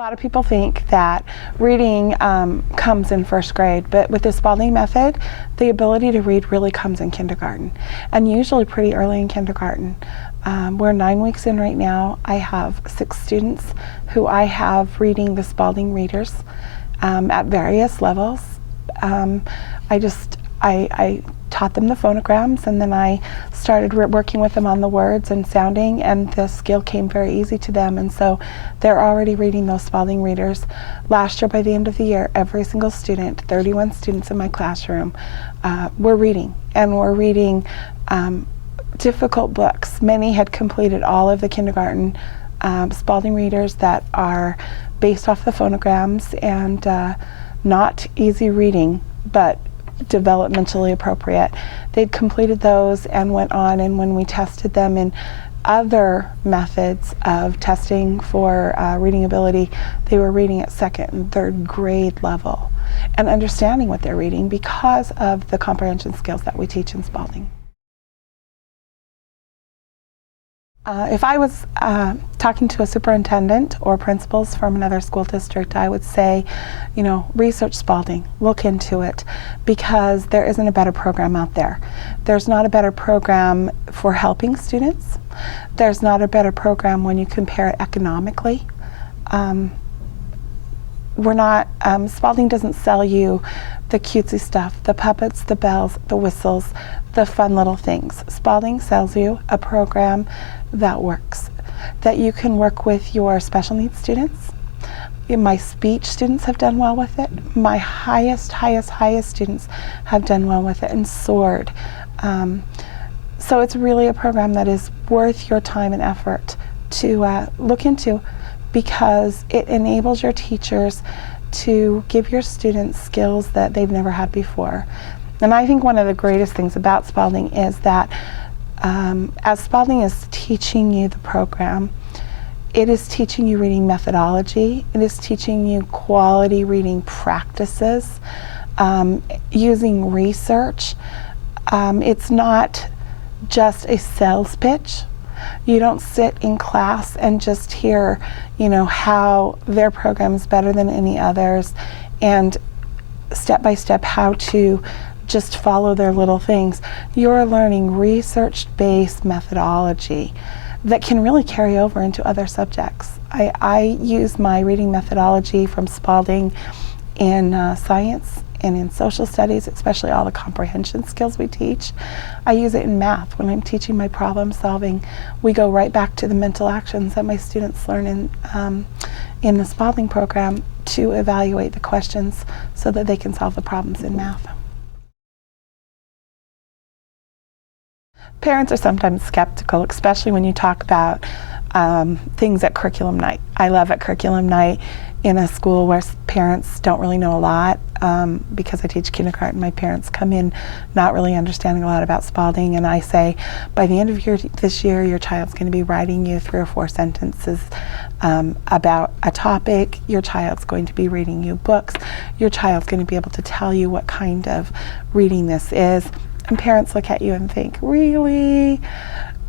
lot of people think that reading comes in first grade, but with the Spalding Method, the ability to read really comes in kindergarten, and usually pretty early in kindergarten. We're 9 weeks in right now. I have 6 students who I have reading the Spalding readers at various levels. I taught them the phonograms, and then I started working with them on the words and sounding, and the skill came very easy to them, and so they're already reading those Spalding readers. Last year, by the end of the year, every single student, 31 students in my classroom, were reading, and were reading difficult books. Many had completed all of the kindergarten Spalding readers that are based off the phonograms, and not easy reading, but developmentally appropriate. They'd completed those and went on, and when we tested them in other methods of testing for reading ability, they were reading at 2nd and 3rd grade level and understanding what they're reading because of the comprehension skills that we teach in Spalding. If I was talking to a superintendent or principals from another school district, I would say, you know, research Spalding, look into it, because there isn't a better program out there. There's not a better program for helping students. There's not a better program when you compare it economically. Spalding doesn't sell you the cutesy stuff, the puppets, the bells, the whistles, the fun little things. Spalding sells you a program that works, that you can work with your special needs students. My speech students have done well with it. My highest students have done well with it and soared. So it's really a program that is worth your time and effort to look into, because it enables your teachers to give your students skills that they've never had before. And I think one of the greatest things about Spalding is that as Spalding is teaching you the program, it is teaching you reading methodology, it is teaching you quality reading practices, using research. It's not just a sales pitch. You don't sit in class and just hear, you know, how their program is better than any others, and step by step how to just follow their little things. You're learning research-based methodology that can really carry over into other subjects. I use my reading methodology from Spalding in science and in social studies, especially all the comprehension skills we teach. I use it in math when I'm teaching my problem solving. We go right back to the mental actions that my students learn in the Spalding program to evaluate the questions so that they can solve the problems in math. Parents are sometimes skeptical, especially when you talk about things at curriculum night. I love at curriculum night in a school where parents don't really know a lot. Because I teach kindergarten, my parents come in not really understanding a lot about Spalding, and I say, by the end of this year, your child's going to be writing you 3 or 4 sentences about a topic. Your child's going to be reading you books. Your child's going to be able to tell you what kind of reading this is. And parents look at you and think, really?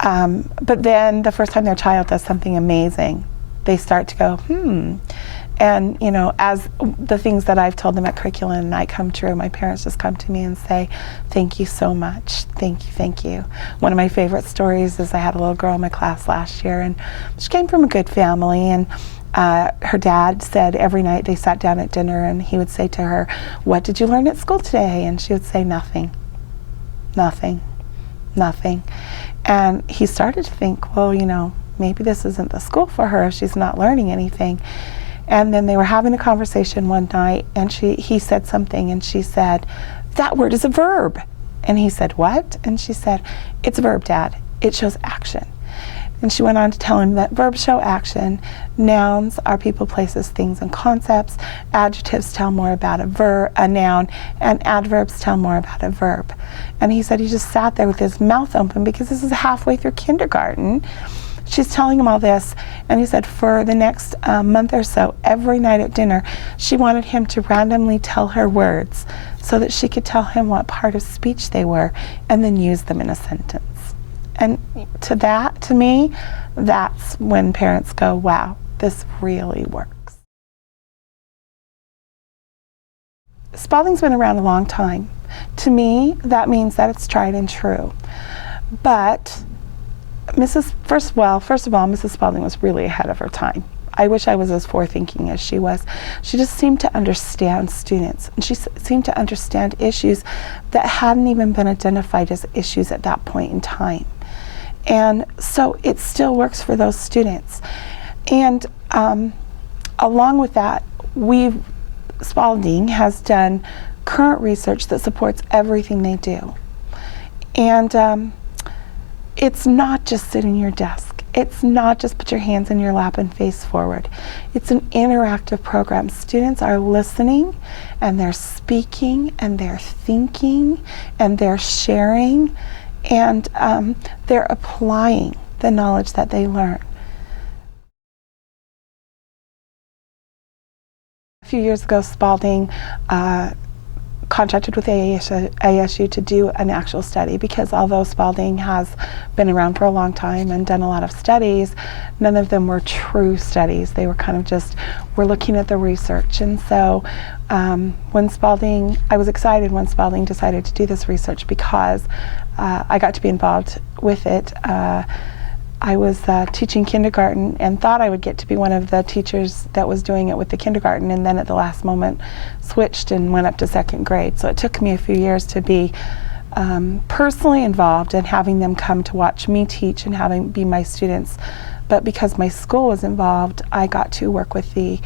But then the first time their child does something amazing, they start to go, And, you know, as the things that I've told them at curriculum night come true, my parents just come to me and say, thank you so much. Thank you, thank you. One of my favorite stories is I had a little girl in my class last year, and she came from a good family, and her dad said every night they sat down at dinner, and he would say to her, what did you learn at school today? And she would say, nothing. Nothing. Nothing. And he started to think, well, you know, maybe this isn't the school for her if she's not learning anything. And then they were having a conversation one night, and he said something, and she said, that word is a verb. And he said, what? And she said, it's a verb, Dad. It shows action. And she went on to tell him that verbs show action, nouns are people, places, things, and concepts, adjectives tell more about a noun, and adverbs tell more about a verb. And he said he just sat there with his mouth open, because this is halfway through kindergarten. She's telling him all this, and he said for the next month or so, every night at dinner, she wanted him to randomly tell her words so that she could tell him what part of speech they were and then use them in a sentence. And to me, that's when parents go, wow, this really works. Spalding's been around a long time. To me, that means that it's tried and true. But first of all, Mrs. Spalding was really ahead of her time. I wish I was as forward-thinking as she was. She just seemed to understand students, and she seemed to understand issues that hadn't even been identified as issues at that point in time. And so it still works for those students. And along with that, Spalding has done current research that supports everything they do. And it's not just sit in your desk. It's not just put your hands in your lap and face forward. It's an interactive program. Students are listening, and they're speaking, and they're thinking, and they're sharing, and they're applying the knowledge that they learn. A few years ago, Spalding contracted with ASU to do an actual study, because although Spalding has been around for a long time and done a lot of studies, none of them were true studies. They were kind of just, we're looking at the research. And so I was excited when Spalding decided to do this research, because I got to be involved with it. I was teaching kindergarten and thought I would get to be one of the teachers that was doing it with the kindergarten, and then at the last moment switched and went up to second grade. So it took me a few years to be personally involved and having them come to watch me teach and be my students. But because my school was involved, I got to work with the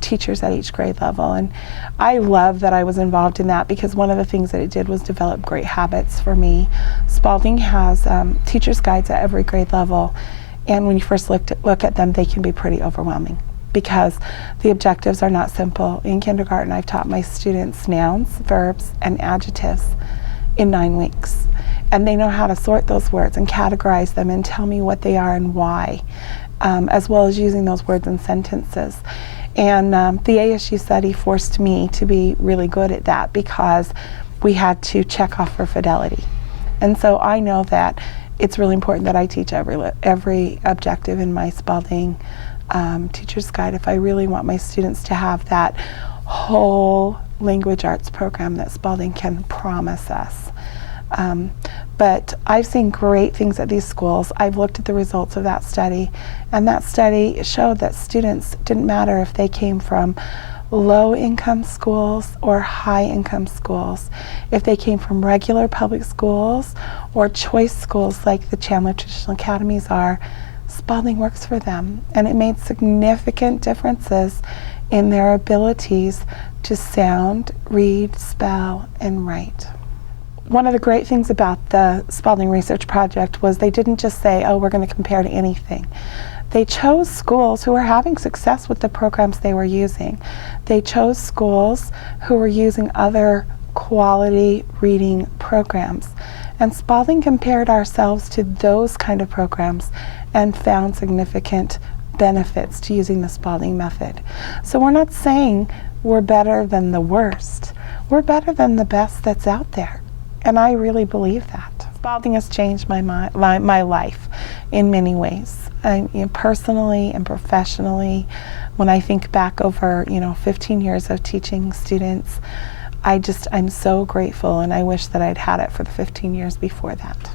teachers at each grade level. And I love that I was involved in that, because one of the things that it did was develop great habits for me. Spalding has teacher's guides at every grade level, and when you first look at them, they can be pretty overwhelming, because the objectives are not simple. In kindergarten, I've taught my students nouns, verbs, and adjectives in 9 weeks. And they know how to sort those words and categorize them and tell me what they are and why, as well as using those words in sentences. And the ASU study forced me to be really good at that, because we had to check off for fidelity. And so I know that it's really important that I teach every objective in my Spalding teacher's guide if I really want my students to have that whole language arts program that Spalding can promise us. But I've seen great things at these schools. I've looked at the results of that study, and that study showed that students, didn't matter if they came from low-income schools or high-income schools, if they came from regular public schools or choice schools like the Chandler Traditional Academies are, Spalding works for them. And it made significant differences in their abilities to sound, read, spell, and write. One of the great things about the Spalding Research Project was they didn't just say, oh, we're going to compare to anything. They chose schools who were having success with the programs they were using. They chose schools who were using other quality reading programs. And Spalding compared ourselves to those kind of programs and found significant benefits to using the Spalding method. So we're not saying we're better than the worst. We're better than the best that's out there. And I really believe that. Spalding has changed my life in many ways, personally and professionally. When I think back over 15 years of teaching students, I'm so grateful, and I wish that I'd had it for the 15 years before that.